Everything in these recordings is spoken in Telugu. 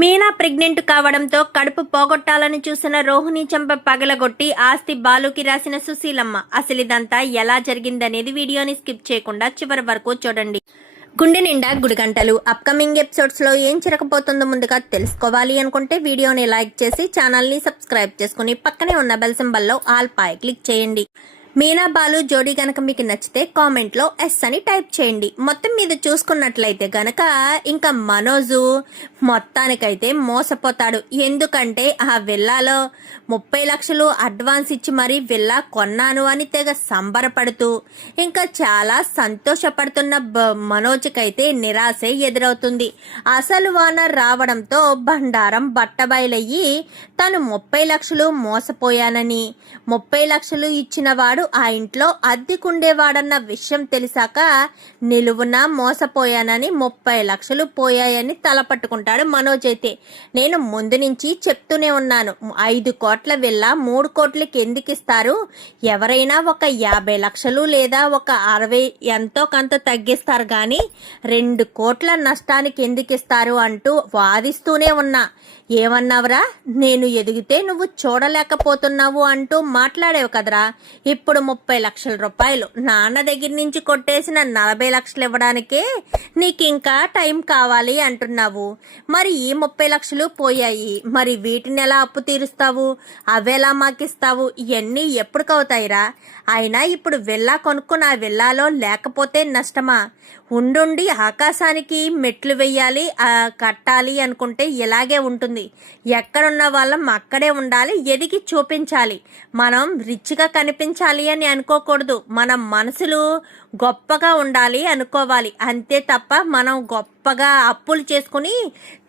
మీనా ప్రెగ్నెంట్ కావడంతో కడుపు పోగొట్టాలని చూసిన రోహిణి చెంప పగలగొట్టి ఆస్తి బాలుకి రాసిన సుశీలమ్మ. అసలు ఇదంతా ఎలా జరిగిందనేది వీడియోని స్కిప్ చేయకుండా చివరి వరకు చూడండి. గుండె నిండా గుడిగంటలు అప్కమింగ్ ఎపిసోడ్స్ లో ఏం జరగబోతుందో ముందుగా తెలుసుకోవాలి అనుకుంటే వీడియోని లైక్ చేసి ఛానల్ ని సబ్స్క్రైబ్ చేసుకుని పక్కనే ఉన్న బెల్ సింబల్ లో ఆల్ పై క్లిక్ చేయండి. మీనా బాలు జోడీ గనక మీకు నచ్చితే కామెంట్ లో ఎస్ అని టైప్ చేయండి. మొత్తం మీద చూసుకున్నట్లయితే గనక ఇంకా మనోజు మొత్తానికైతే మోసపోతాడు. ఎందుకంటే ఆ విల్లాలో 30 లక్షలు అడ్వాన్స్ ఇచ్చి మరీ విల్లా కొన్నాను అని తెగ సంబరపడుతూ ఇంకా చాలా సంతోషపడుతున్న మనోజ్కైతే నిరాశే ఎదురవుతుంది. అసలు ఓనర్ రావడంతో బండారం బట్టబయలయ్యి తను 30 లక్షలు మోసపోయానని 30 లక్షలు ఇచ్చిన వాడు ఆ ఇంట్లో అద్దెకుండేవాడన్న విషయం తెలిసాక నిలువున మోసపోయానని 30 లక్షలు పోయాయని తలపట్టుకుంటాడు మనోజ్. అయితే నేను ముందు నుంచి చెప్తూనే ఉన్నాను, 5 కోట్ల విల్లా 3 కోట్లకి ఎందుకు ఇస్తారు, ఎవరైనా ఒక 50 లక్షలు లేదా ఒక 60 ఎంతో కొంత తగ్గిస్తారు కానీ 2 కోట్ల నష్టానికి ఎందుకు ఇస్తారు అంటూ వాదిస్తూనే ఉన్నా. ఏమన్నావురా, నేను ఎదిగితే నువ్వు చూడలేకపోతున్నావు అంటూ మాట్లాడేవు కదరా. ఇప్పుడు 30 లక్షల రూపాయలు నాన్న దగ్గర నుంచి కొట్టేసిన 40 లక్షలు ఇవ్వడానికే నీకు ఇంకా టైం కావాలి అంటున్నావు. మరి ఈ 30 లక్షలు పోయాయి, మరి వీటిని ఎలా అప్పు తీరుస్తావు, అవెలా మాకిస్తావు, ఇవన్నీ ఎప్పటికవుతాయిరా. అయినా ఇప్పుడు విల్లా కొనుక్కుని ఆ విల్లాలో లేకపోతే నష్టమా? ఉండుండి ఆకాశానికి మెట్లు వెయ్యాలి కట్టాలి అనుకుంటే ఇలాగే ఉంటుంది. ఎక్కడున్న వాళ్ళం అక్కడే ఉండాలి, ఎదిగి చూపించాలి. మనం రిచ్గా కనిపించాలి అని అనుకోకూడదు, మన మనసులు గొప్పగా ఉండాలి అనుకోవాలి. అంతే తప్ప మనం గొప్పగా అప్పులు చేసుకుని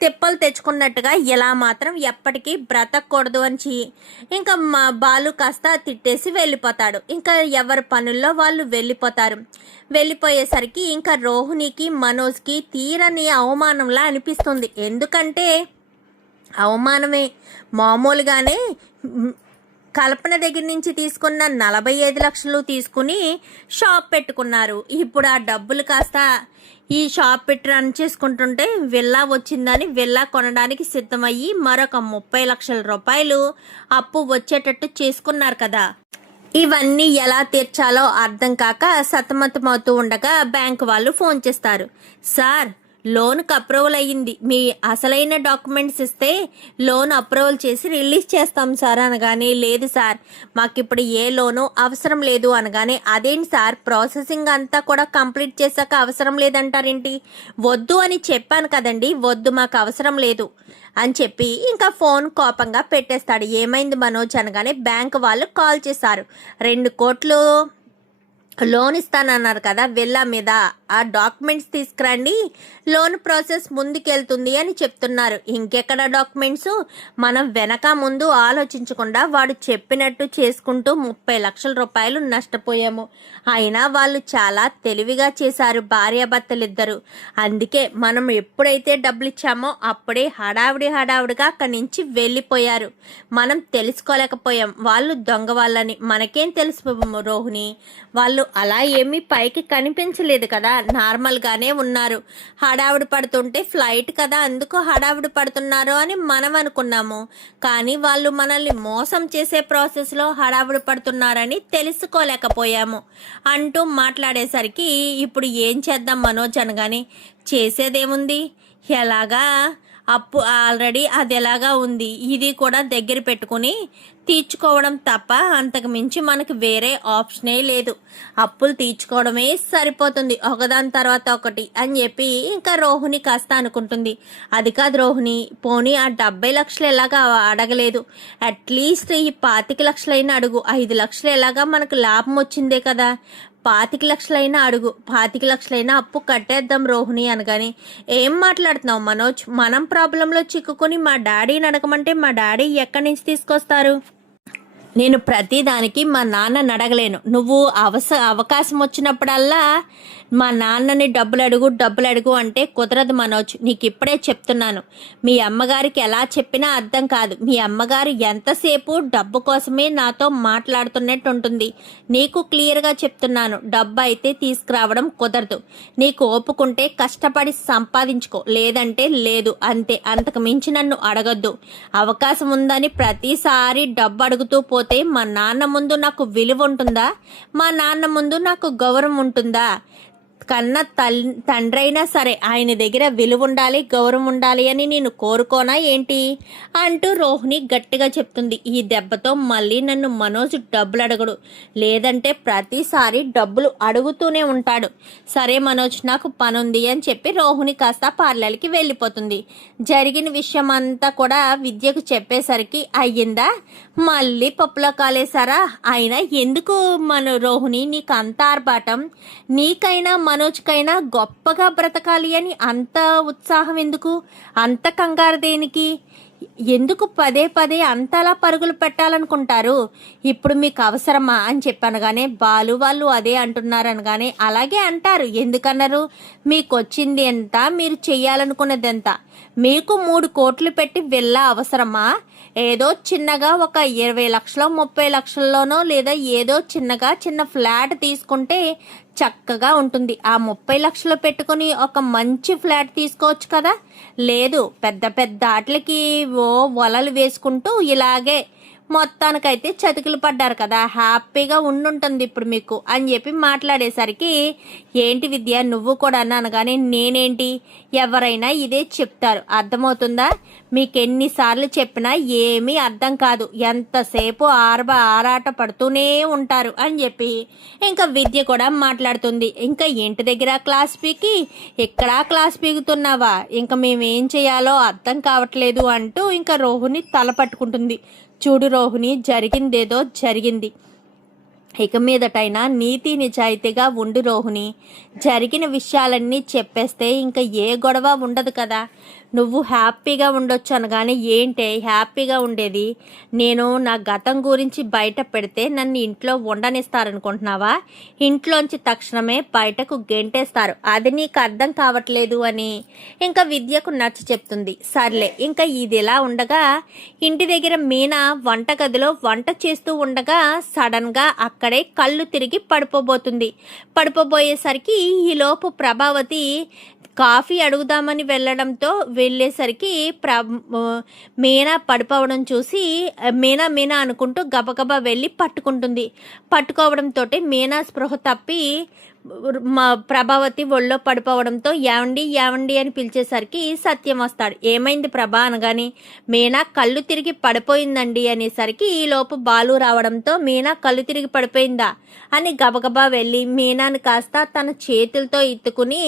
తిప్పలు తెచ్చుకున్నట్టుగా ఇలా మాత్రం ఎప్పటికీ బ్రతకూడదు అని ఇంకా మా బాలు కాస్త తిట్టేసి వెళ్ళిపోతాడు. ఇంకా ఎవరి పనుల్లో వాళ్ళు వెళ్ళిపోయేసరికి ఇంకా రోహిణికి మనోజ్కి తీరని అవమానంలా అనిపిస్తుంది. ఎందుకంటే అవమానమే, మామూలుగానే కల్పన దగ్గర నుంచి తీసుకున్న 45 లక్షలు తీసుకుని షాప్ పెట్టుకున్నారు. ఇప్పుడు ఆ డబ్బులు కాస్త ఈ షాప్ పెట్టి రన్ చేసుకుంటుంటే విల్లా వచ్చిందని విల్లా కొనడానికి సిద్ధమయ్యి మరొక 30 లక్షల రూపాయలు అప్పు వచ్చేటట్టు చేసుకున్నారు కదా. ఇవన్నీ ఎలా తీర్చాలో అర్థం కాక సతమతమవుతూ ఉండగా బ్యాంక్ వాళ్ళు ఫోన్ చేస్తారు. సార్, లోన్కి అప్రూవల్ అయ్యింది, మీ అసలైన డాక్యుమెంట్స్ ఇస్తే లోన్ అప్రూవల్ చేసి రిలీజ్ చేస్తాం సార్ అనగానే, లేదు సార్ మాకు ఇప్పుడు ఏ లోను అవసరం లేదు అనగానే, అదేంటి సార్ ప్రాసెసింగ్ అంతా కూడా కంప్లీట్ చేశాక అవసరం లేదంటారేంటి? వద్దు అని చెప్పాను కదండి, వద్దు మాకు అవసరం లేదు అని చెప్పి ఇంకా ఫోన్ కోపంగా పెట్టేస్తాడు. ఏమైంది మనోజ్ అనగానే బ్యాంక్ వాళ్ళు కాల్ చేశారు. 2 కోట్లు లోన్ ఇస్తానన్నారు కదా విల్లా మీద, ఆ డాక్యుమెంట్స్ తీసుకురండి, లోన్ ప్రాసెస్ ముందుకెళ్తుంది అని చెప్తున్నారు. ఇంకెక్కడ డాక్యుమెంట్స్, మనం వెనక ముందు ఆలోచించకుండా వాడు చెప్పినట్టు చేసుకుంటూ 30 లక్షల రూపాయలు నష్టపోయాము. అయినా వాళ్ళు చాలా తెలివిగా చేశారు భార్యాభర్తలిద్దరు. అందుకే మనం ఎప్పుడైతే డబ్బులు ఇచ్చామో అప్పుడే హడావుడిగా అక్కడి నుంచి వెళ్ళిపోయారు. మనం తెలుసుకోలేకపోయాం వాళ్ళు దొంగ వాళ్ళని. మనకేం తెలుసు రోహిణి, వాళ్ళు అలా ఏమీ పైకి కనిపించలేదు కదా, నార్మల్గానే ఉన్నారు. హడావుడి పడుతుంటే ఫ్లైట్ కదా అందుకు హడావుడి పడుతున్నారు అని మనం అనుకున్నాము. కానీ వాళ్ళు మనల్ని మోసం చేసే ప్రాసెస్లో హడావుడి పడుతున్నారని తెలుసుకోలేకపోయాము అంటూ మాట్లాడేసరికి ఇప్పుడు ఏం చేద్దాం మనోజ్ అనగానే, చేసేదేముంది, ఎలాగా అప్పు ఆల్రెడీ అది ఎలాగా ఉంది, ఇది కూడా దగ్గర పెట్టుకుని తీర్చుకోవడం తప్ప అంతకు మించి మనకు వేరే ఆప్షనే లేదు, అప్పులు తీర్చుకోవడమే సరిపోతుంది ఒకదాని తర్వాత ఒకటి అని చెప్పి ఇంకా రోహిణి కాస్త అనుకుంటుంది. అది కాదు రోహిణి, పోనీ ఆ 70 లక్షలు ఎలాగా అడగలేదు, అట్లీస్ట్ ఈ 25 లక్షలైనా అడుగు, 5 లక్షలు ఎలాగా మనకు లాభం వచ్చిందే కదా, 25 లక్షలైనా అడుగు, 25 లక్షలైనా అప్పు కట్టేద్దాం రోహిణి అనగానే, ఏం మాట్లాడుతున్నావు మనోజ్, మనం ప్రాబ్లంలో చిక్కుకొని మా డాడీని అడగమంటే మా డాడీ ఎక్కడి నుంచి తీసుకొస్తారు? నేను ప్రతిదానికి మా నాన్నని అడగలేను, నువ్వు అవకాశం వచ్చినప్పుడల్లా మా నాన్నని డబ్బులు అడుగు అంటే కుదరదు మనోజ్. నీకు ఇప్పుడే చెప్తున్నాను. మీ అమ్మగారికి ఎలా చెప్పినా అర్థం కాదు. మీ అమ్మగారు ఎంతసేపు డబ్బు కోసమే నాతో మాట్లాడుతున్నట్టు ఉంటుంది. నీకు క్లియర్గా చెప్తున్నాను, డబ్బు అయితే తీసుకురావడం కుదరదు. నీకు ఓపుకుంటే కష్టపడి సంపాదించుకో, లేదంటే లేదు, అంతే. అంతకు మించి నన్ను అడగొద్దు. అవకాశం ఉందని ప్రతిసారి డబ్బు అడుగుతూ పోతే మా నాన్న ముందు నాకు విలువ ఉంటుందా? మా నాన్న ముందు నాకు గౌరవం ఉంటుందా? కన్న తండ్రి అయినా సరే ఆయన దగ్గర విలువ ఉండాలి, గౌరవం ఉండాలి అని నేను కోరుకోనా ఏంటి అంటూ రోహిణి గట్టిగా చెప్తుంది. ఈ దెబ్బతో మళ్ళీ నన్ను మనోజ్ డబ్బులు అడగడు, లేదంటే ప్రతిసారి డబ్బులు అడుగుతూనే ఉంటాడు. సరే మనోజ్, నాకు పని ఉంది అని చెప్పి రోహిణి కాస్త పార్లర్కి వెళ్ళిపోతుంది. జరిగిన విషయం అంతా కూడా విద్యకు చెప్పేసరికి అయ్యిందా, మళ్ళీ పప్పులో కాలేసారా? అయినా ఎందుకు మన రోహిణి నీకు అంత ఆర్భాటం? నీకైనా మనోజ్కైనా గొప్పగా బ్రతకాలి అని అంత ఉత్సాహం ఎందుకు? అంత కంగారు దేనికి? ఎందుకు పదే పదే అంతలా పరుగులు పెట్టాలనుకుంటారు? ఇప్పుడు మీకు అవసరమా అని చెప్పనగానే బాలు వాళ్ళు అదే అంటున్నారనగానే అలాగే అంటారు. ఎందుకన్నారు? మీకు వచ్చింది ఎంత, మీరు చెయ్యాలనుకున్నది ఎంత? మీకు 3 కోట్లు పెట్టి వెళ్ళ అవసరమా? ఏదో చిన్నగా ఒక 20 లక్షలో 30 లక్షల్లోనో లేదా ఏదో చిన్న ఫ్లాట్ తీసుకుంటే చక్కగా ఉంటుంది. ఆ 30 లక్షలు పెట్టుకుని ఒక మంచి ఫ్లాట్ తీసుకోవచ్చు కదా. లేదు, పెద్ద పెద్ద ఆటలకి వలలు వేసుకుంటూ ఇలాగే మొత్తానికైతే చతికిలు పడ్డారు కదా, హ్యాపీగా ఉండుంటుంది ఇప్పుడు మీకు అని చెప్పి మాట్లాడేసరికి ఏంటి విద్య నువ్వు కూడా అన్నాను కానీ నేనేంటి, ఎవరైనా ఇదే చెప్తారు, అర్థమవుతుందా? మీకు ఎన్నిసార్లు చెప్పినా ఏమీ అర్థం కాదు, ఎంతసేపు ఆరాట పడుతూనే ఉంటారు అని చెప్పి ఇంకా విద్య కూడా మాట్లాడుతుంది. ఇంకా ఇంటి దగ్గర క్లాస్ పీకి ఎక్కడా క్లాస్ పీకుతున్నావా, ఇంకా మేమేం చేయాలో అర్థం కావట్లేదు అంటూ ఇంకా రోహిణి తల పట్టుకుంటుంది. చూడు రోహిణి, జరిగిందేదో జరిగింది, ఇక మీదటైనా నీతి నిజాయితీగా ఉండు రోహిణి. జరిగిన విషయాలన్నీ చెప్పేస్తే ఇంకా ఏ గొడవ ఉండదు కదా, నువ్వు హ్యాపీగా ఉండొచ్చు అనగానే ఏంటే హ్యాపీగా ఉండేది? నేను నా గతం గురించి బయట పెడితే నన్ను ఇంట్లో ఉండనిస్తారనుకుంటున్నావా? ఇంట్లోంచి తక్షణమే బయటకు గెంటేస్తారు, అది నీకు అర్థం కావట్లేదు అని ఇంకా విద్యకు నచ్చ చెప్తుంది. సర్లే, ఇంకా ఇదిలా ఉండగా ఇంటి దగ్గర మీనా వంటగదిలో వంట చేస్తూ ఉండగా సడన్గా అక్కడే కళ్ళు తిరిగి పడిపోబోయేసరికి ఈలోపు ప్రభావతి కాఫీ అడుగుదామని వెళ్ళేసరికి మీనా పడిపోవడం చూసి మీనా అనుకుంటూ గబగబా వెళ్ళి పట్టుకోవడంతో మీనా స్పృహ తప్పి మా ప్రభావతి ఒళ్ళో పడిపోవడంతో ఏవండి అని పిలిచేసరికి సత్యం వస్తాడు. ఏమైంది ప్రభా అనగానే మీనా కళ్ళు తిరిగి పడిపోయిందండి అనేసరికి ఈలోపు బాలు రావడంతో మీనా కళ్ళు తిరిగి పడిపోయిందా అని గబగబా వెళ్ళి మీనాను కాస్త తన చేతులతో ఎత్తుకుని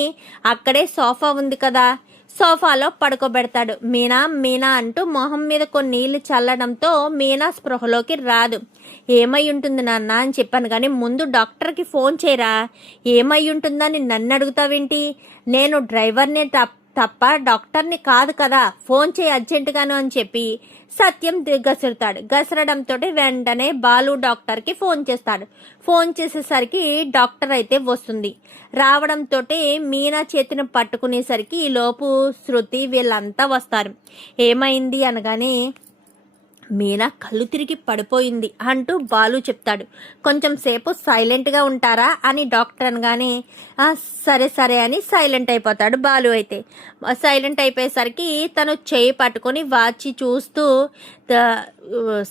అక్కడే సోఫా ఉంది కదా, సోఫాలో పడుకోబెడతాడు. మీనా అంటూ మొహం మీద కొన్ని నీళ్లు చల్లడంతో మీనా స్పృహలోకి రాదు. ఏమై ఉంటుంది నాన్న అని చెప్పాను కానీ ముందు డాక్టర్కి ఫోన్ చేయరా. ఏమై ఉంటుందని నన్ను అడుగుతావేంటి? నేను డ్రైవర్ని తప్ప డాక్టర్ని కాదు కదా, ఫోన్ చేయి అర్జెంటుగాను అని చెప్పి సత్యం గసరడంతో వెంటనే బాలు డాక్టర్కి ఫోన్ చేస్తాడు. ఫోన్ చేసేసరికి డాక్టర్ అయితే వస్తుంది. రావడంతో మీనా చేతిని పట్టుకునేసరికి ఈ లోపు శృతి వీళ్ళంతా వస్తారు. ఏమైంది అనగానే మీనా కళ్ళు తిరిగి పడిపోయింది అంటూ బాలు చెప్తాడు. కొంచెం సేపు సైలెంట్గా ఉంటారా అని డాక్టర్ అనగానే సరే అని సైలెంట్ అయిపోతాడు బాలు. అయితే సైలెంట్ అయిపోయేసరికి తను చేయి పట్టుకొని వాచి చూస్తూ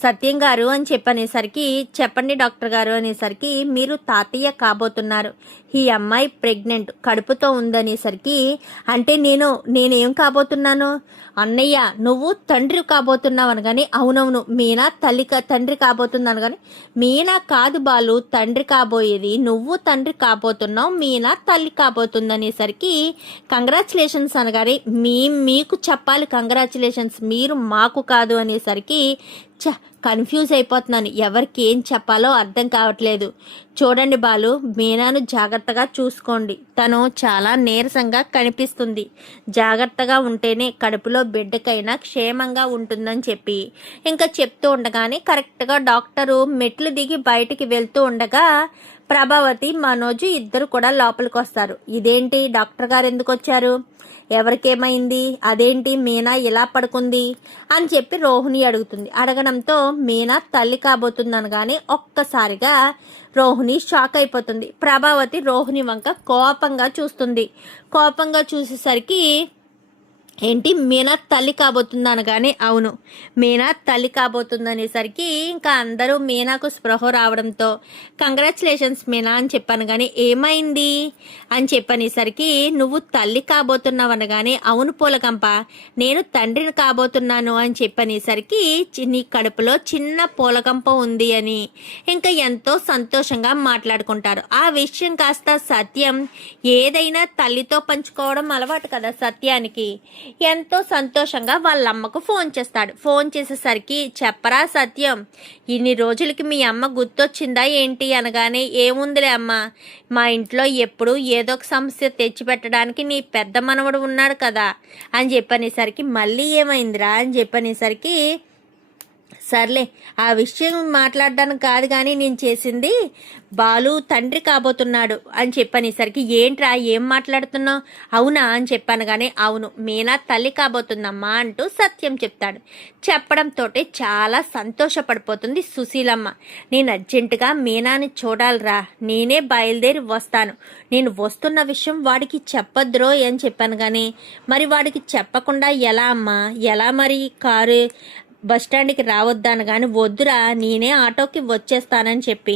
సత్యం గారు అని చెప్పనేసరికి చెప్పండి డాక్టర్ గారు అనేసరికి మీరు తాతయ్య కాబోతున్నారు, ఈ అమ్మాయి ప్రెగ్నెంట్, కడుపుతో ఉందనేసరికి అంటే నేనేం కాబోతున్నాను అన్నయ్య, నువ్వు తండ్రి కాబోతున్నావు అనగాని అవునవును మీనా తండ్రి కాబోతుంది అనగాని మీనా కాదు బాలు తండ్రి కాబోయేది, నువ్వు తండ్రి కాబోతున్నావు, మీనా తల్లి కాబోతుంది అనేసరికి కంగ్రాచులేషన్స్ అనగానే మీకు చెప్పాలి కంగ్రాచులేషన్స్, మీరు మాకు కాదు అనేసరికి కన్ఫ్యూజ్ అయిపోతున్నాను, ఎవరికి ఏం చెప్పాలో అర్థం కావట్లేదు. చూడండి బాలు, మీనాను జాగ్రత్తగా చూసుకోండి, తను చాలా నీరసంగా కనిపిస్తుంది, జాగ్రత్తగా ఉంటేనే కడుపులో బిడ్డకైనా క్షేమంగా ఉంటుందని చెప్పి ఇంకా చెప్తూ ఉండగానే కరెక్ట్గా డాక్టరు మెట్లు దిగి బయటికి వెళ్తూ ఉండగా ప్రభావతి మనోజ్ ఇద్దరు కూడా లోపలికి వస్తారు. ఇదేంటి డాక్టర్ గారు ఎందుకు వచ్చారు, ఎవరికేమైంది, అదేంటి మీనా ఇలా పడుకుంది అని చెప్పి రోహిణి అడుగుతుంది. అడగడంతో మీనా తల్లి కాబోతుంది అనగానే ఒక్కసారిగా రోహిణి షాక్ అయిపోతుంది. ప్రభావతి రోహిణి వంక కోపంగా చూస్తుంది. కోపంగా చూసేసరికి ఏంటి మీనా తల్లి కాబోతుంది అనగానే అవును మీనా తల్లి కాబోతుంది అనేసరికి ఇంకా అందరూ మీనాకు స్పృహ రావడంతో కంగ్రాచులేషన్స్ మీనా అని చెప్పాను. కానీ ఏమైంది అని చెప్పనేసరికి నువ్వు తల్లి కాబోతున్నావు అనగానే అవును పూలకంప నేను తండ్రిని కాబోతున్నాను అని చెప్పనేసరికి నీ కడుపులో చిన్న పూలకంప ఉంది అని ఇంకా ఎంతో సంతోషంగా మాట్లాడుకుంటారు. ఆ విషయం కాస్త సత్యం ఏదైనా తల్లితో పంచుకోవడం అలవాటు కదా సత్యానికి. ఎంతో సంతోషంగా వాళ్ళ అమ్మకు ఫోన్ చేస్తాడు. ఫోన్ చేసేసరికి చెప్పరా సత్యం ఇన్ని రోజులకి మీ అమ్మ గుర్తొచ్చిందా ఏంటి అనగానే ఏముందిలే అమ్మ మా ఇంట్లో ఎప్పుడు ఏదో ఒక సమస్య తెచ్చిపెట్టడానికి నీ పెద్ద మనవడు ఉన్నాడు కదా అని చెప్పనేసరికి మళ్ళీ ఏమైందిరా అని చెప్పనేసరికి సర్లే ఆ విషయం మాట్లాడడానికి కాదు కానీ నేను చేసింది బాలు తండ్రి కాబోతున్నాడు అని చెప్పనేసరికి ఏంట్రా ఏం మాట్లాడుతున్నావు అవునా అని చెప్పాను. కానీ అవును మీనా తల్లి కాబోతుందమ్మా అంటూ సత్యం చెప్తాడు. చెప్పడంతో చాలా సంతోషపడిపోతుంది సుశీలమ్మ. నేను అర్జెంటుగా మీనాని చూడాలిరా, నేనే బయలుదేరి వస్తాను, నేను వస్తున్న విషయం వాడికి చెప్పొద్దురో అని చెప్పాను. కానీ మరి వాడికి చెప్పకుండా ఎలా అమ్మా, ఎలా మరి కారు బస్టాండ్కి రావద్దాను కానీ వద్దురా నేనే ఆటోకి వచ్చేస్తానని చెప్పి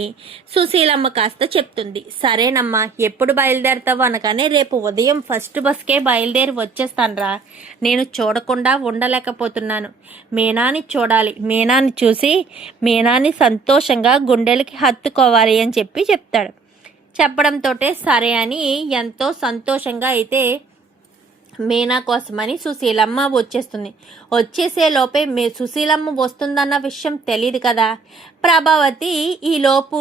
సుశీలమ్మ కాస్త చెప్తుంది. సరేనమ్మా ఎప్పుడు బయలుదేరుతావు అనగానే రేపు ఉదయం ఫస్ట్ బస్కే బయలుదేరి వచ్చేస్తానురా, నేను చూడకుండా ఉండలేకపోతున్నాను, మీనాని చూడాలి, మీనాని చూసి మీనాని సంతోషంగా గుండెలకి హత్తుకోవాలి అని చెప్పి చెప్తాడు. చెప్పడంతో సరే అని ఎంతో సంతోషంగా అయితే మీనా కోసమని సుశీలమ్మ వచ్చేస్తుంది. వచ్చేసే లోపే సుశీలమ్మ వస్తుందన్న విషయం తెలియదు కదా. ప్రభావతి ఈలోపు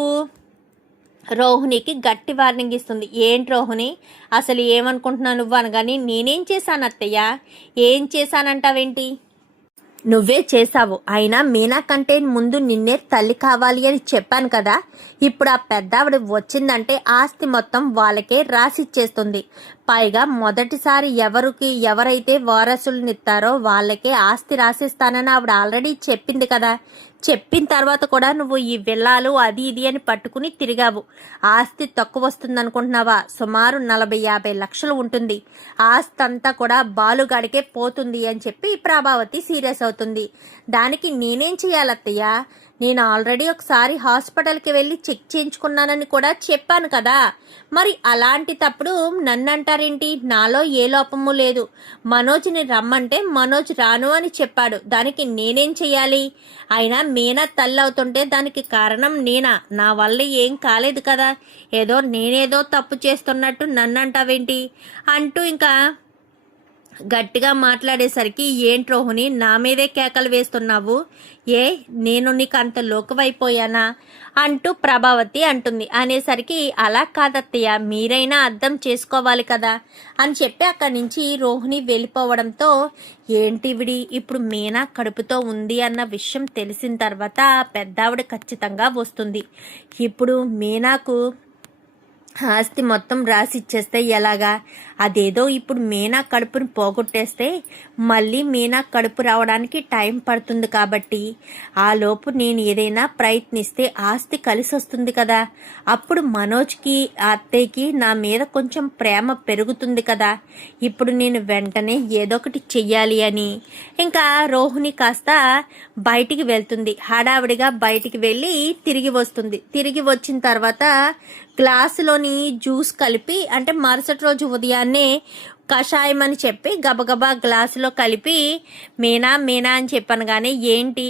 రోహిణికి గట్టి వార్నింగ్ ఇస్తుంది. ఏంటి రోహిణి అసలు ఏమనుకుంటున్నావు నువ్వు అనగాని నేనేం చేశాను అత్తయ్య, ఏం చేశానంటావేంటి, నువ్వే చేశావు, అయినా మీనా కంటే ముందు నిన్నే తల్లి కావాలి అని చెప్పాను కదా. ఇప్పుడు ఆ పెద్దావిడ వచ్చిందంటే ఆస్తి మొత్తం వాళ్ళకే రాసిచ్చేస్తుంది. పైగా మొదటిసారి ఎవరైతే వారసులనిస్తారో వాళ్ళకే ఆస్తి రాసిస్తానని ఆవిడ ఆల్రెడీ చెప్పింది కదా. చెప్పిన తర్వాత కూడా నువ్వు ఈ విల్లాలు అది ఇది అని పట్టుకుని తిరిగావు. ఆస్తి తక్కువ వస్తుంది అనుకుంటున్నావా, సుమారు 40-50 లక్షలు ఉంటుంది. ఆస్తి అంతా కూడా బాలుగాడికే పోతుంది అని చెప్పి ప్రభావతి సీరియస్ అవుతుంది. దానికి నేనేం చేయాలత్తయ్య, నేను ఆల్రెడీ ఒకసారి హాస్పిటల్కి వెళ్ళి చెక్ చేయించుకున్నానని కూడా చెప్పాను కదా. మరి అలాంటి తప్పుడు నన్ను అంటారేంటి, నాలో ఏ లోపము లేదు. మనోజ్ని రమ్మంటే మనోజ్ రాను అని చెప్పాడు, దానికి నేనేం చెయ్యాలి, అయినా మీనా తల్లి అవుతుంటే దానికి కారణం నేనా, నా వల్ల ఏం కాలేదు కదా, నేనేదో తప్పు చేస్తున్నట్టు నన్ను అంటావేంటి అంటూ ఇంకా గట్టిగా మాట్లాడేసరికి ఏంటి రోహిణి నా మీదే కేకలు వేస్తున్నావు, నేను నీకు అంత లోకువైపోయానా అంటూ ప్రభావతి అంటుంది. అనేసరికి అలా కాదత్తయ్య మీరైనా అర్థం చేసుకోవాలి కదా అని చెప్పి అక్కడి నుంచి రోహిణి వెళ్ళిపోవడంతో ఏంటివిడి ఇప్పుడు మీనా కడుపుతో ఉంది అన్న విషయం తెలిసిన తర్వాత పెద్దావిడ ఖచ్చితంగా వస్తుంది. ఇప్పుడు మీనాకు ఆస్తి మొత్తం రాసిచ్చేస్తే ఎలాగా, అదేదో ఇప్పుడు మీనా కడుపుని పోగొట్టేస్తే మళ్ళీ మీనా కడుపు రావడానికి టైం పడుతుంది కాబట్టి ఆ లోపు నేను ఏదైనా ప్రయత్నిస్తే ఆస్తి కలిసి వస్తుంది కదా. అప్పుడు మనోజ్కి అత్తయ్యకి నా మీద కొంచెం ప్రేమ పెరుగుతుంది కదా. ఇప్పుడు నేను వెంటనే ఏదో ఒకటి చెయ్యాలి అని ఇంకా రోహిణి కాస్త బయటికి వెళ్తుంది. హడావిడిగా బయటికి వెళ్ళి తిరిగి వస్తుంది. తిరిగి వచ్చిన తర్వాత గ్లాసులోని జ్యూస్ కలిపి, అంటే మరుసటి రోజు ఉదయాన్నే కషాయం అని చెప్పి గబగబా గ్లాసులో కలిపి మీనా అని చెప్పాను. కానీ ఏంటి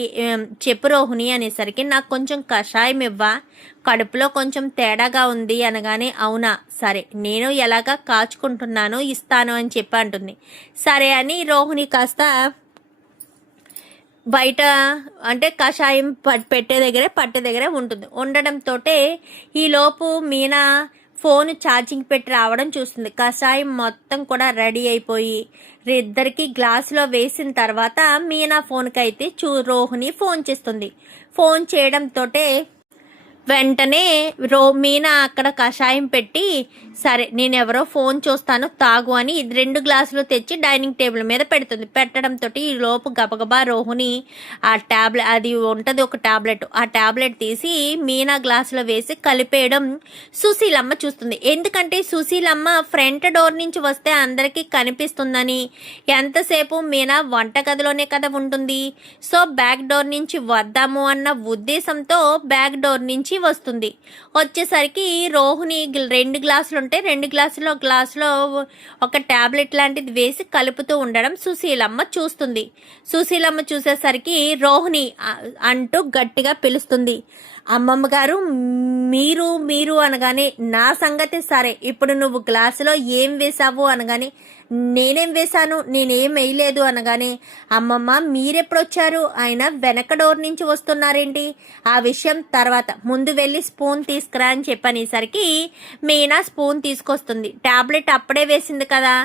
చెప్పు రోహిణి అనేసరికి నాకు కొంచెం కషాయం ఇవ్వా, కడుపులో కొంచెం తేడాగా ఉంది అనగానే అవునా సరే నేను ఎలాగా కాచుకుంటున్నాను ఇస్తాను అని చెప్పి అంటుంది. సరే అని రోహిణి కాస్త బయట అంటే కషాయం పట్టే దగ్గరే ఉంటుంది. ఉండడంతో ఈలోపు మీనా ఫోన్ ఛార్జింగ్ పెట్టి రావడం చూస్తుంది. కషాయం మొత్తం కూడా రెడీ అయిపోయి ఇద్దరికి గ్లాసులో వేసిన తర్వాత మీనా ఫోన్కి అయితే రోహిణి ఫోన్ చేస్తుంది. ఫోన్ చేయడంతో వెంటనే మీనా అక్కడ కషాయం పెట్టి, సరే నేను ఎవరో ఫోన్ చూస్తాను తాగు అని 2 గ్లాసులు తెచ్చి డైనింగ్ టేబుల్ మీద పెడుతుంది. పెట్టడంతో ఈ లోపు గబగబా రోహిణి ఆ ట్యాబ్లెట్, అది ఉంటుంది ఒక ట్యాబ్లెట్, ఆ ట్యాబ్లెట్ తీసి మీనా గ్లాసులో వేసి కలిపేయడం సుశీలమ్మ చూస్తుంది. ఎందుకంటే సుశీలమ్మ ఫ్రంట్ డోర్ నుంచి వస్తే అందరికీ కనిపిస్తుందని, ఎంతసేపు మీనా వంటగదిలోనే కదా ఉంటుంది, సో బ్యాక్ డోర్ నుంచి వద్దాము అన్న ఉద్దేశంతో బ్యాక్ డోర్ నుంచి వస్తుంది. వచ్చేసరికి రోహిణి 2 గ్లాసులు ఉంటే 2 గ్లాసులో ఒక టాబ్లెట్ లాంటిది వేసి కలుపుతూ ఉండడం సుశీలమ్మ చూస్తుంది. సుశీలమ్మ చూసేసరికి రోహిణి అంటూ గట్టిగా పిలుస్తుంది. అమ్మమ్మ గారు, మీరు మీరు అనగానే నా సంగతి సరే, ఇప్పుడు నువ్వు గ్లాసులో ఏం వేసావు అనగానే నేనేం వేశాను, నేనేం వేయలేదు అనగానే, అమ్మమ్మ మీరెప్పుడొచ్చారు, ఆయన వెనక డోర్ నుంచి వస్తున్నారేంటి, ఆ విషయం తర్వాత, ముందు వెళ్ళి స్పూన్ తీసుకురా అని చెప్పనేసరికి మీనా స్పూన్ తీసుకొస్తుంది. టాబ్లెట్ అప్పుడే వేసింది కదా,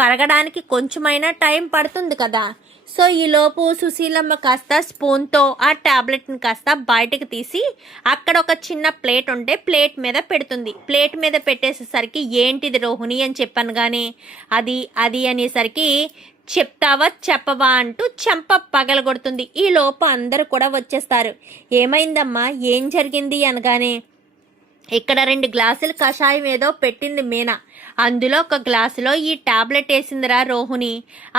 కరగడానికి కొంచెమైనా టైం పడుతుంది కదా. సో ఈలోపు సుశీలమ్మ కాస్త స్పూన్తో ఆ ట్యాబ్లెట్ని కాస్త బయటకు తీసి అక్కడ ఒక చిన్న ప్లేట్ ఉంటే ప్లేట్ మీద పెడుతుంది. ప్లేట్ మీద పెట్టేసేసరికి ఏంటిది రోహిణి అని చెప్పాను కానీ అది అనేసరికి చెప్తావా చెప్పవా అంటూ చెంప పగలగొడుతుంది. ఈ లోపు అందరూ కూడా వచ్చేస్తారు. ఏమైందమ్మా, ఏం జరిగింది అనగానే, ఇక్కడ 2 గ్లాసులు కషాయం ఏదో పెట్టింది మీనా, అందులో ఒక గ్లాసులో ఈ టాబ్లెట్ వేసిందిరా రోహిణి,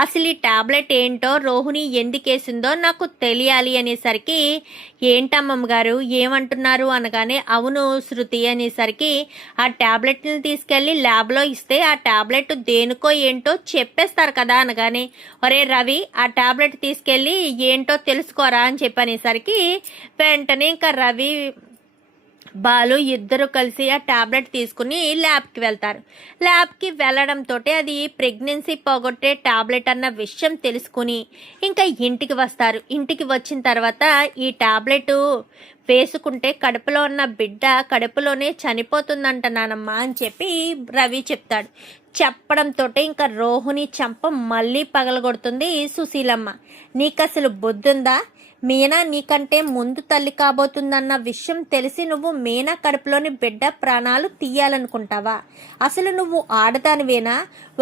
అసలు ఈ టాబ్లెట్ ఏంటో రోహిణి ఎందుకు వేసిందో నాకు తెలియాలి అనేసరికి, ఏంటమ్మమ్మ గారు ఏమంటున్నారు అనగానే, అవును శృతి అనేసరికి, ఆ టాబ్లెట్ని తీసుకెళ్ళి ల్యాబ్లో ఇస్తే ఆ టాబ్లెట్ దేనికో ఏంటో చెప్పేస్తారు కదా అనగానే, ఒరే రవి ఆ టాబ్లెట్ తీసుకెళ్ళి ఏంటో తెలుసుకోరా అని చెప్పనేసరికి వెంటనే ఇంకా రవి బాలు ఇద్దరు కలిసి ఆ టాబ్లెట్ తీసుకుని ల్యాబ్కి వెళ్తారు. ల్యాబ్కి వెళ్ళడంతో అది ప్రెగ్నెన్సీ పోగొట్టే టాబ్లెట్ అన్న విషయం తెలుసుకుని ఇంకా ఇంటికి వస్తారు. ఇంటికి వచ్చిన తర్వాత ఈ టాబ్లెట్ వేసుకుంటే కడుపులో ఉన్న బిడ్డ కడుపులోనే చనిపోతుందంట నానమ్మ అని చెప్పి రవి చెప్తాడు. చెప్పడంతో ఇంకా రోహిణి చంప మళ్ళీ పగలగొడుతుంది సుశీలమ్మ. నీకు అసలు బుద్ధుందా, మీనా నీకంటే ముందు తల్లి కాబోతుందన్న విషయం తెలిసి నువ్వు మీనా కడుపులోని బిడ్డ ప్రాణాలు తీయాలనుకుంటావా? అసలు నువ్వు ఆడదానివేనా?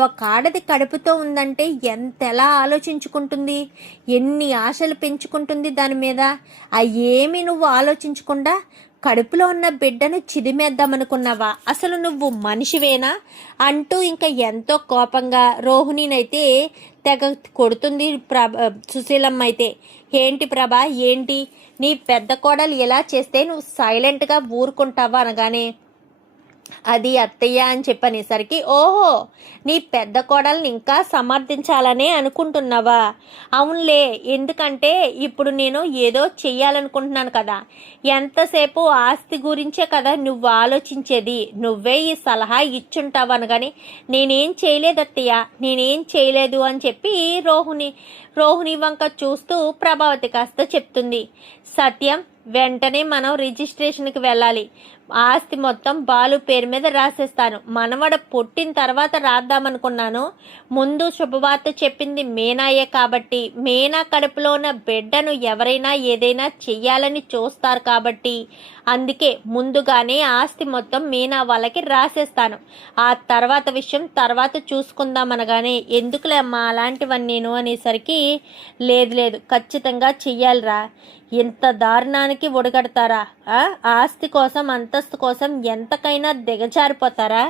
ఒక ఆడది కడుపుతో ఉందంటే ఎంతెలా ఆలోచించుకుంటుంది, ఎన్ని ఆశలు పెంచుకుంటుంది దాని మీద. అయ్యేమి నువ్వు ఆలోచించకుండా కడుపులో ఉన్న బిడ్డను చిదిమేద్దామనుకున్నావా? అసలు నువ్వు మనిషివేనా అంటూ ఇంకా ఎంతో కోపంగా రోహిణినైతే తెగ కొడుతుంది సుశీలమ్మ అయితే. ఏంటి ప్రభా, ఏంటి నీ పెద్ద కోడలు ఎలా చేస్తే నువ్వు సైలెంట్గా ఊరుకుంటావా అనగానే, అది అత్తయ్య అని చెప్పనేసరికి, ఓహో నీ పెద్ద కోడల్ని ఇంకా సమర్థించాలనే అనుకుంటున్నావా? అవునులే, ఎందుకంటే ఇప్పుడు నేను ఏదో చెయ్యాలనుకుంటున్నాను కదా, ఎంతసేపు ఆస్తి గురించే కదా నువ్వు ఆలోచించేది, నువ్వే ఈ సలహా ఇచ్చుంటావు అనగాని, నేనేం చేయలేదు అత్తయ్య, నేనేం చేయలేదు అని చెప్పి రోహిణి వంక చూస్తూ ప్రభావతి కాస్త చెప్తుంది. సత్యం, వెంటనే మనం రిజిస్ట్రేషన్కి వెళ్ళాలి, ఆస్తి మొత్తం బాలు పేరు మీద రాసేస్తాను. మనవడ పుట్టిన తర్వాత రాద్దామనుకున్నాను, ముందు శుభవార్త చెప్పింది మీనాయే కాబట్టి, మీనా కడుపులో ఉన్న బిడ్డను ఎవరైనా ఏదైనా చెయ్యాలని చూస్తారు కాబట్టి అందుకే ముందుగానే ఆస్తి మొత్తం మీనా వాళ్ళకి రాసేస్తాను, ఆ తర్వాత విషయం తర్వాత చూసుకుందామనగానే, ఎందుకులే అమ్మా అలాంటివన్నీ నేను అనేసరికి, లేదు ఖచ్చితంగా చెయ్యాలిరా, ఇంత దారుణానికి ఒడిగడతారా? ఆస్తి కోసం అంతస్తు కోసం ఎంతకైనా దిగజారిపోతారా?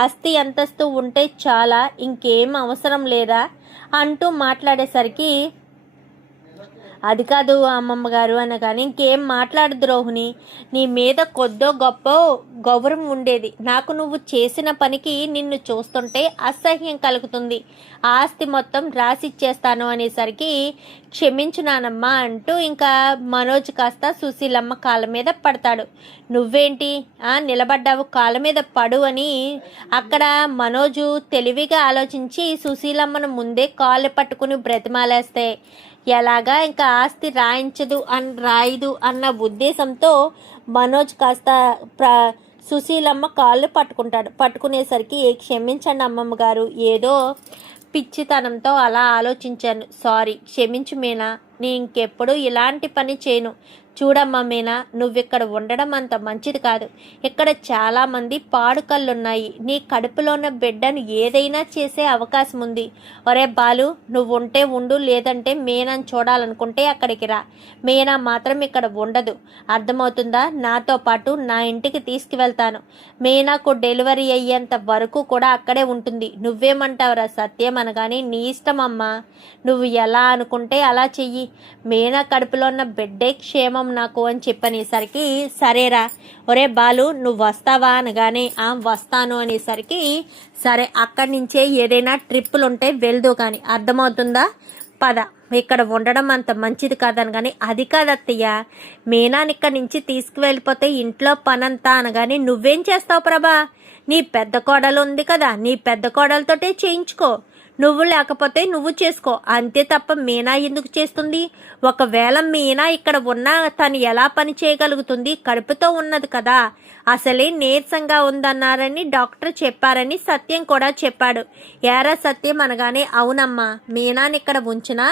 ఆస్తి అంతస్తు ఉంటే చాలా, ఇంకేం అవసరం లేదా అంటూ మాట్లాడేసరికి, అది కాదు అమ్మమ్మ గారు అనగానే, ఇంకేం మాట్లాడదు రోహిణి, నీ మీద కొద్దో గొప్ప గౌరవం ఉండేది, నాకు నువ్వు చేసిన పనికి నిన్ను చూస్తుంటే అసహ్యం కలుగుతుంది, ఆస్తి మొత్తం రాసిచ్చేస్తాను అనేసరికి, క్షమించు నానమ్మ అంటూ ఇంకా మనోజ్ కాస్త సుశీలమ్మ కాళ్ళ మీద పడతాడు. నువ్వేంటి నిలబడ్డావు, కాళ్ళ మీద పడు అని అక్కడ మనోజు తెలివిగా ఆలోచించి సుశీలమ్మను ముందే కాళ్ళు పట్టుకుని బ్రతిమాలేస్తే, ఎలాగా ఇంకా ఆస్తి రాయదు అన్న ఉద్దేశంతో మనోజ్ కాస్త సుశీలమ్మ కాళ్ళు పట్టుకునేసరికి, క్షమించండి అమ్మమ్మ గారు, ఏదో పిచ్చితనంతో అలా ఆలోచించాను, సారీ, క్షమించు మీనా నేను ఇంకెప్పుడు ఇలాంటి పని చేయను. చూడమ్మా మీనా, నువ్విక్కడ ఉండడం అంత మంచిది కాదు. ఇక్కడ చాలామంది పాడుకళ్ళున్నాయి. నీ కడుపులో ఉన్న బిడ్డను ఏదైనా చేసే అవకాశం ఉంది. ఒరే బాలు, నువ్వు ఉంటే ఉండు, లేదంటే మీనాను చూడాలనుకుంటే అక్కడికి రా. మీనా మాత్రం ఇక్కడ ఉండదు, అర్థమవుతుందా? నాతో పాటు నా ఇంటికి తీసుకువెళ్తాను. మీనాకు డెలివరీ అయ్యేంత వరకు కూడా అక్కడే ఉంటుంది. నువ్వేమంటావురా సత్యం అనగానే, నీ ఇష్టం అమ్మా, నువ్వు ఎలా అనుకుంటే అలా చెయ్యి. మీనా కడుపులో ఉన్న బిడ్డే క్షేమం నాకు అని చెప్పనేసరికి, సరేరా. ఒరే బాలు, నువ్వు వస్తావా అనగానే, వస్తాను అనేసరికి, సరే అక్కడి నుంచే ఏదైనా ట్రిప్పులు ఉంటే వెళ్దు కానీ, అర్థమవుతుందా? పద, ఇక్కడ ఉండడం అంత మంచిది కాదనగానే, అది కాదత్తయ్య, మీనాని ఇక్కడి నుంచి తీసుకువెళ్ళిపోతే ఇంట్లో పనంతా అనగానే, నువ్వేం చేస్తావు ప్రభా? నీ పెద్ద కోడలు ఉంది కదా, నీ పెద్ద కోడలతోటే చేయించుకో. నువ్వు లేకపోతే నువ్వు చేసుకో, అంతే తప్ప మీనా ఎందుకు చేస్తుంది? ఒకవేళ మీనా ఇక్కడ ఉన్నా తను ఎలా పని చేయగలుగుతుంది? కడుపుతో ఉన్నది కదా. అసలే నీరసంగా ఉందన్నారని డాక్టర్ చెప్పారని సత్యం కూడా చెప్పాడు. ఏరా సత్యం అనగానే, అవునమ్మా, మీనాని ఇక్కడ ఉంచినా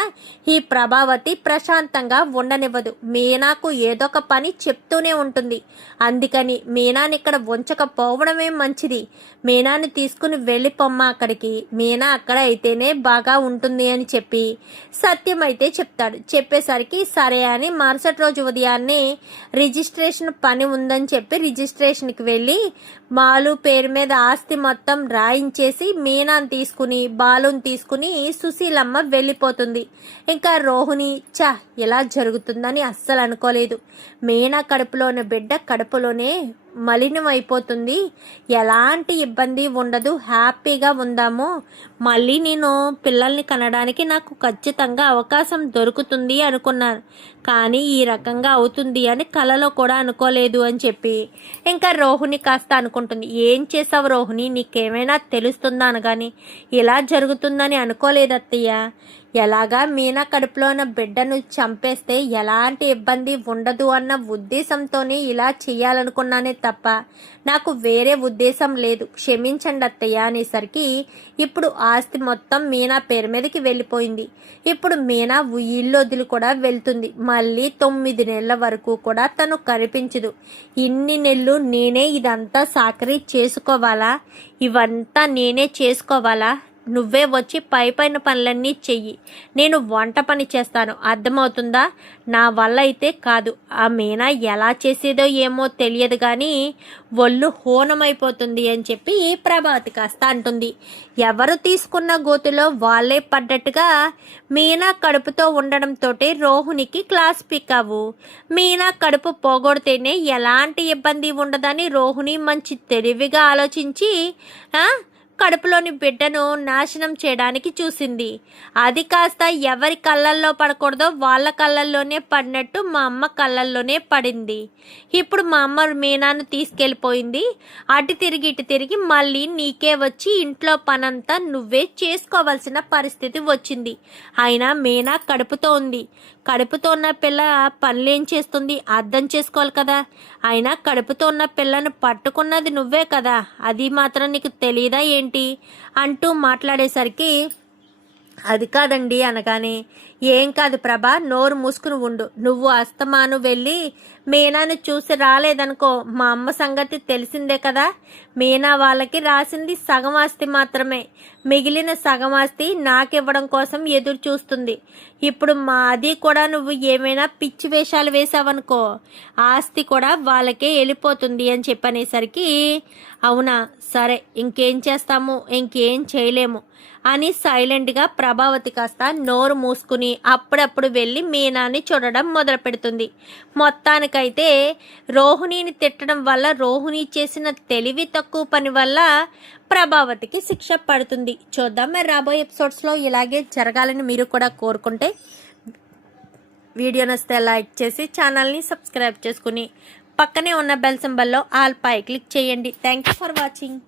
ఈ ప్రభావతి ప్రశాంతంగా ఉండనివ్వదు. మీనాకు ఏదో ఒక పని చెప్తూనే ఉంటుంది. అందుకని మీనాని ఇక్కడ ఉంచకపోవడమే మంచిది. మీనాని తీసుకుని వెళ్ళిపోమ్మా అక్కడికి. మీనా అక్కడ అయితేనే బాగా ఉంటుంది అని చెప్పి సత్యం అయితే చెప్తాడు. చెప్పేసరికి సరే అని మరుసటి రోజు ఉదయాన్నే రిజిస్ట్రేషన్ పని ఉందని చెప్పి రిజిస్ట్రేషన్కి వెళ్ళి బాలు పేరు మీద ఆస్తి మొత్తం రాయించేసి మీనాను తీసుకుని బాలుని తీసుకుని సుశీలమ్మ వెళ్ళిపోతుంది. ఇంకా రోహిణి ఇలా జరుగుతుందని అస్సలు అనుకోలేదు. మీనా కడుపులోని బిడ్డ కడుపులోనే మలినం అయిపోతుంది, ఎలాంటి ఇబ్బంది ఉండదు, హ్యాపీగా ఉందాము, మళ్ళీ నేను పిల్లల్ని కనడానికి నాకు ఖచ్చితంగా అవకాశం దొరుకుతుంది అనుకున్నాను. కానీ ఈ రకంగా అవుతుంది అని కలలో కూడా అనుకోలేదు అని చెప్పి ఇంకా రోహిణి కాస్త అనుకుంటుంది. ఏం చేసావు రోహిణి, నీకేమైనా తెలుస్తుందా అనగాని, ఇలా జరుగుతుందని అనుకోలేదు అత్తయ్య. ఎలాగా మీనా కడుపులో ఉన్న బిడ్డను చంపేస్తే ఎలాంటి ఇబ్బంది ఉండదు అన్న ఉద్దేశంతోనే ఇలా చేయాలనుకున్నానే తప్ప నాకు వేరే ఉద్దేశం లేదు, క్షమించండి అత్తయ్య అనేసరికి, ఇప్పుడు ఆస్తి మొత్తం మీనా పేరు మీదకి వెళ్ళిపోయింది. ఇప్పుడు మీనా ఇల్లు వదిలి కూడా వెళ్తుంది. మళ్ళీ 9 నెలల వరకు కూడా తను కనిపించదు. ఇన్ని నెలలు నేనే ఇదంతా సాకరీ చేసుకోవాలా? ఇవంతా నేనే చేసుకోవాలా? నువ్వే వచ్చి పైన పనులన్నీ చెయ్యి, నేను వంట పని చేస్తాను, అర్థమవుతుందా? నా వల్ల అయితే కాదు. ఆ మీనా ఎలా చేసేదో ఏమో తెలియదు కానీ ఒళ్ళు హోనమైపోతుంది అని చెప్పి ప్రభావతి కాస్త అంటుంది. ఎవరు తీసుకున్న గోతులో వాళ్ళే పడ్డట్టుగా మీనా కడుపుతో ఉండడంతో రోహిణికి క్లాస్ పిక్ అవ్వు. మీనా కడుపు పోగొడితేనే ఎలాంటి ఇబ్బంది ఉండదని రోహిణి మంచి తెలివిగా ఆలోచించి కడుపులోని బిడ్డను నాశనం చేయడానికి చూసింది. అది కాస్త ఎవరి కళ్ళల్లో పడకూడదో వాళ్ళ కళ్ళల్లోనే పడినట్టు మా అమ్మ కళ్ళల్లోనే పడింది. ఇప్పుడు మా అమ్మ మీనాను తీసుకెళ్ళిపోయింది. అటు తిరిగి మళ్ళీ నీకే వచ్చి ఇంట్లో పనంతా నువ్వే చేసుకోవాల్సిన పరిస్థితి వచ్చింది. అయినా మీనా కడుపుతో ఉంది. కడుపుతో ఉన్న పిల్ల పనులేం చేస్తుంది అర్థం చేసుకోవాలి కదా. అయినా కడుపుతో ఉన్న పిల్లను పట్టుకున్నది నువ్వే కదా, అది మాత్రం నీకు తెలియదా ఏంటి అంటూ మాట్లాడేసరికి, అది కాదండి అనగానే, ఏం కాదు ప్రభా, నోరు మూసుకుని ఉండు. నువ్వు అస్తమాను వెళ్ళి మీనాను చూసి రాలేదనుకో, మా అమ్మ సంగతి తెలిసిందే కదా. మీనా వాళ్ళకి రాసింది సగం ఆస్తి మాత్రమే, మిగిలిన సగం ఆస్తి నాకివ్వడం కోసం ఎదురు చూస్తుంది. ఇప్పుడు అది కూడా నువ్వు ఏమైనా పిచ్చి వేషాలు వేసావనుకో, ఆస్తి కూడా వాళ్ళకే వెళ్ళిపోతుంది అని చెప్పనేసరికి, అవునా సరే, ఇంకేం చేస్తాము, ఇంకేం చేయలేము అని సైలెంట్గా ప్రభావతి కాస్త నోరు మూసుకుని అప్పుడప్పుడు వెళ్ళి మీనాని చూడడం మొదలు పెడుతుంది. మొత్తానికైతే రోహిణిని తిట్టడం వల్ల, రోహిణి చేసిన తెలివి తక్కువ పని వల్ల ప్రభావతికి శిక్ష పడుతుంది. చూద్దాం మరి రాబోయే ఎపిసోడ్స్లో ఇలాగే జరగాలని మీరు కూడా కోరుకుంటే వీడియో నచ్చితే లైక్ చేసి ఛానల్ని సబ్స్క్రైబ్ చేసుకుని పక్కనే ఉన్న బెల్ సింబల్లో ఆల్ పై క్లిక్ చేయండి. Thank you for watching.